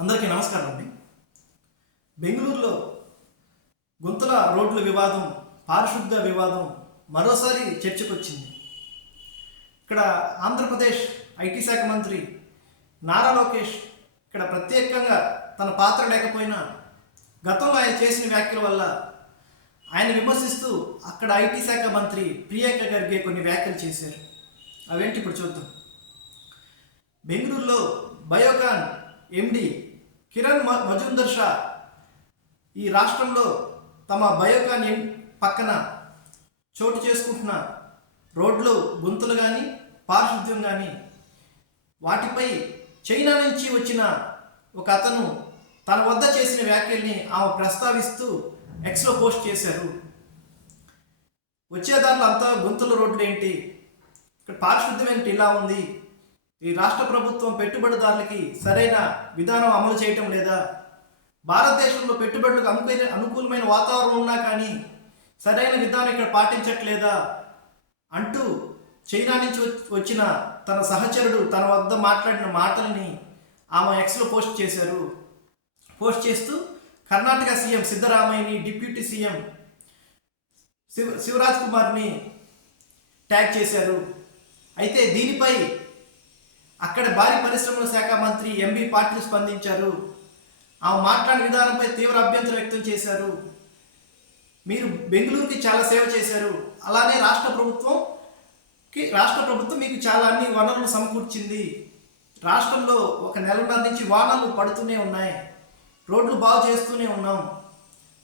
అందరికీ నమస్కారం అండి. బెంగళూరులో గుంతల రోడ్ల వివాదం పారిశుద్ధ వివాదం మరోసారి చర్చకు వచ్చింది ఇక్కడ ఆంధ్రప్రదేశ్ ఐటీ శాఖ మంత్రి నారా లోకేష్ ఇక్కడ ప్రత్యేకంగా తన పాత్ర లేకపోయినా గతంలో ఆయన చేసిన వ్యాఖ్యల వల్ల ఆయన విమర్శిస్తూ అక్కడ ఐటీ శాఖ మంత్రి ప్రియాంక ఖర్గే కొన్ని వ్యాఖ్యలు చేశారు. అవేంటి ఇప్పుడు చూద్దాం. బెంగళూరులో బయోకాన్ ఎండి కిరణ్ మ- మజుందర్ షా ఈ రాష్ట్రంలో తమ బయోకాన్ పక్కన చోటు చేసుకుంటున్న రోడ్లు గుంతలు కానీ పారిశుద్ధ్యం కానీ వాటిపై చైనా నుంచి వచ్చిన ఒక అతను తన వద్ద చేసిన వ్యాఖ్యల్ని ఆమె ప్రస్తావిస్తూ ఎక్స్లో పోస్ట్ చేశారు. వచ్చే దాంట్లో అంతా గుంతల రోడ్లు ఏంటి? ఇక్కడ పారిశుద్ధ్యం ఏంటి? ఇలా ఉంది. ఈ రాష్ట్ర ప్రభుత్వం పెట్టుబడిదారులకి సరైన విధానం అమలు చేయటం లేదా? భారతదేశంలో పెట్టుబడులకు అనుకూల అనుకూలమైన వాతావరణం ఉన్నా కానీ సరైన విధానం ఇక్కడ పాటించట్లేదా? అంటూ చైనా నుంచి వచ్చిన తన సహచరుడు తన వద్ద మాట్లాడిన మాటల్ని ఆమె ఎక్స్లో పోస్ట్ చేశారు. పోస్ట్ చేస్తూ కర్ణాటక సీఎం సిద్ధరామయ్యని డిప్యూటీ సీఎం శివ శివరాజ్ కుమార్ని ట్యాగ్ చేశారు. అయితే దీనిపై అక్కడ భారీ పరిశ్రమల శాఖ మంత్రి ఎంబీ పాటిల్ స్పందించారు. ఆమె మాట్లాడిన విధానంపై తీవ్ర అభ్యంతరం వ్యక్తం చేశారు. మీరు బెంగళూరుకి చాలా సేవ చేశారు. అలానే రాష్ట్ర ప్రభుత్వంకి రాష్ట్ర ప్రభుత్వం మీకు చాలా అన్ని వనరులు సమకూర్చింది. రాష్ట్రంలో ఒక నెలన్నర నుంచి వానలు పడుతూనే ఉన్నాయి. రోడ్లు బాగు చేస్తూనే ఉన్నాం.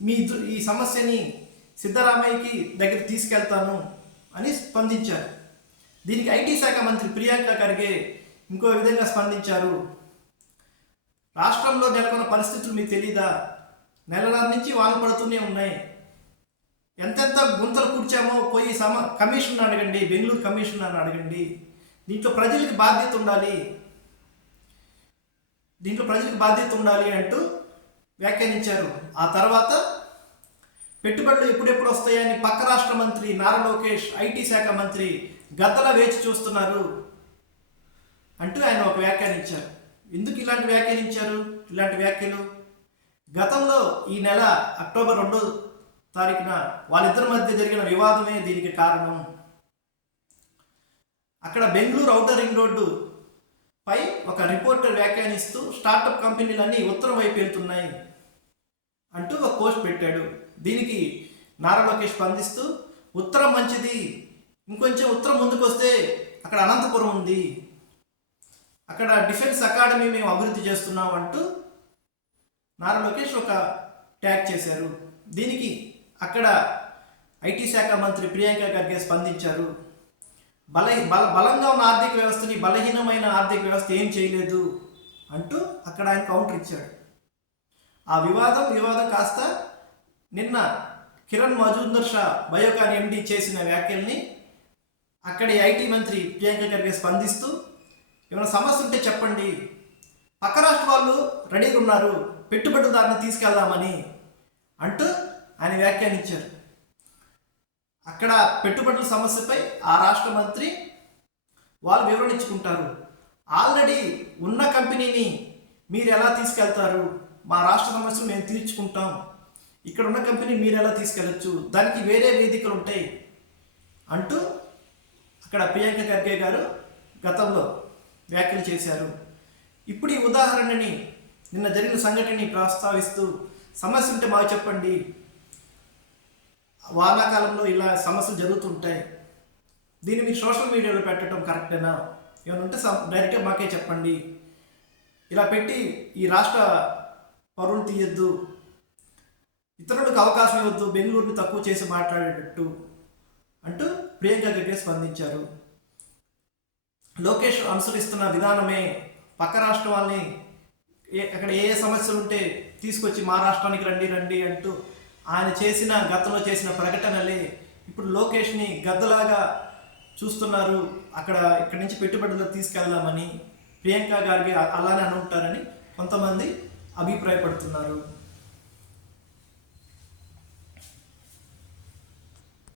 మీ ఈ సమస్యని సిద్ధరామయ్యకి దగ్గర తీసుకెళ్తాను అని స్పందించారు. దీనికి ఐటీ శాఖ మంత్రి ప్రియాంక ఖర్గే ఇంకో విధంగా స్పందించారు. రాష్ట్రంలో నెలకొన్న పరిస్థితులు మీకు తెలీదా? నెలల నుంచి వాన పడుతూనే ఉన్నాయి. ఎంతెంత గుంతలు కూర్చామో పోయి సమ కమిషన్ అడగండి బెంగళూరు కమిషన్ అని అడగండి. దీంట్లో ప్రజలకి బాధ్యత ఉండాలి. దీంట్లో ప్రజలకు బాధ్యత ఉండాలి అంటూ వ్యాఖ్యానించారు. ఆ తర్వాత పెట్టుబడులు ఎప్పుడెప్పుడు వస్తాయని పక్క రాష్ట్ర మంత్రి నారా లోకేష్ ఐటీ శాఖ మంత్రి గద్దల వేచి చూస్తున్నారు. అంటూ ఆయన ఒక వ్యాఖ్యానించారు ఎందుకు ఇలాంటి వ్యాఖ్యానించారు ఇలాంటి వ్యాఖ్యలు? గతంలో ఈ నెల అక్టోబర్ రెండో తారీఖున వాళ్ళిద్దరి మధ్య జరిగిన వివాదమే దీనికి కారణం. అక్కడ బెంగళూరు ఔటర్ రింగ్ రోడ్డు పై ఒక రిపోర్టర్ వ్యాఖ్యానిస్తూ స్టార్టప్ కంపెనీలన్నీ ఉత్తరం వైపు వెళ్తున్నాయి అంటూ ఒక పోస్ట్ పెట్టాడు. దీనికి నారా లోకేష్ స్పందిస్తూ ఉత్తరం మంచిది. ఇంకొంచెం ఉత్తరం ముందుకు వస్తే అక్కడ అనంతపురం ఉంది. అక్కడ డిఫెన్స్ అకాడమీ మేము అభివృద్ధి చేస్తున్నాం అంటూ నారా లోకేష్ ఒక ట్యాగ్ చేశారు. దీనికి అక్కడ ఐటీ శాఖ మంత్రి ప్రియాంక ఖర్గే స్పందించారు. బల బల బలంగా ఉన్న ఆర్థిక వ్యవస్థని బలహీనమైన ఆర్థిక వ్యవస్థ ఏం చేయలేదు అంటూ అక్కడ ఆయన కౌంటర్ ఇచ్చాడు. ఆ వివాదం వివాదం కాస్త నిన్న కిరణ్ మజుందర్ షా బయోకాన్ ఎండి చేసిన వ్యాఖ్యల్ని అక్కడి ఐటీ మంత్రి ప్రియాంక ఖర్గే స్పందిస్తూ ఏమైనా సమస్య ఉంటే చెప్పండి. పక్క రాష్ట్ర వాళ్ళు రెడీగా ఉన్నారు. పెట్టుబడిదారుని తీసుకెళ్దామని అంటూ ఆయన వ్యాఖ్యానించారు. అక్కడ పెట్టుబడుల సమస్యపై ఆ రాష్ట్ర మంత్రి వాళ్ళు వివరణించుకుంటారు ఆల్రెడీ ఉన్న కంపెనీని మీరు ఎలా తీసుకెళ్తారు? మా రాష్ట్ర సమస్యలు మేము తీర్చుకుంటాం. ఇక్కడ ఉన్న కంపెనీ మీరు ఎలా తీసుకెళ్ళచ్చు? దానికి వేరే వేదికలు ఉంటాయి అంటూ అక్కడ ప్రియాంక ఖర్గే గారు గతంలో వ్యాఖ్యలు చేశారు. ఇప్పుడు ఈ ఉదాహరణని నిన్న జరిగిన సంఘటనని ప్రస్తావిస్తూ సమస్య ఉంటే బాగా చెప్పండి. వానాకాలంలో ఇలా సమస్యలు జరుగుతుంటాయి దీన్ని మీరు సోషల్ మీడియాలో పెట్టడం కరెక్టేనా? ఏమైనా ఉంటే డైరెక్ట్గా మాకే చెప్పండి. ఇలా పెట్టి ఈ రాష్ట్ర పరువులు తీయొద్దు. ఇతరులకు అవకాశం ఇవ్వద్దు. బెంగళూరుని తక్కువ చేసి మాట్లాడేటట్టు అంటూ ప్రియాంక ఖర్గే స్పందించారు. లోకేష్ అనుసరిస్తున్న విధానమే పక్క రాష్ట్రం వాళ్ళని ఏ- అక్కడ ఏ ఏ సమస్యలు ఉంటే తీసుకొచ్చి మా రాష్ట్రానికి రండి రండి అంటూ ఆయన చేసిన గతంలో చేసిన ప్రకటనలే ఇప్పుడు లోకేష్ని గద్దలాగా చూస్తున్నారు. అక్కడ ఇక్కడి నుంచి పెట్టుబడులు తీసుకెళ్దామని ప్రియాంక గారికి అలానే అని ఉంటారని కొంతమంది అభిప్రాయపడుతున్నారు.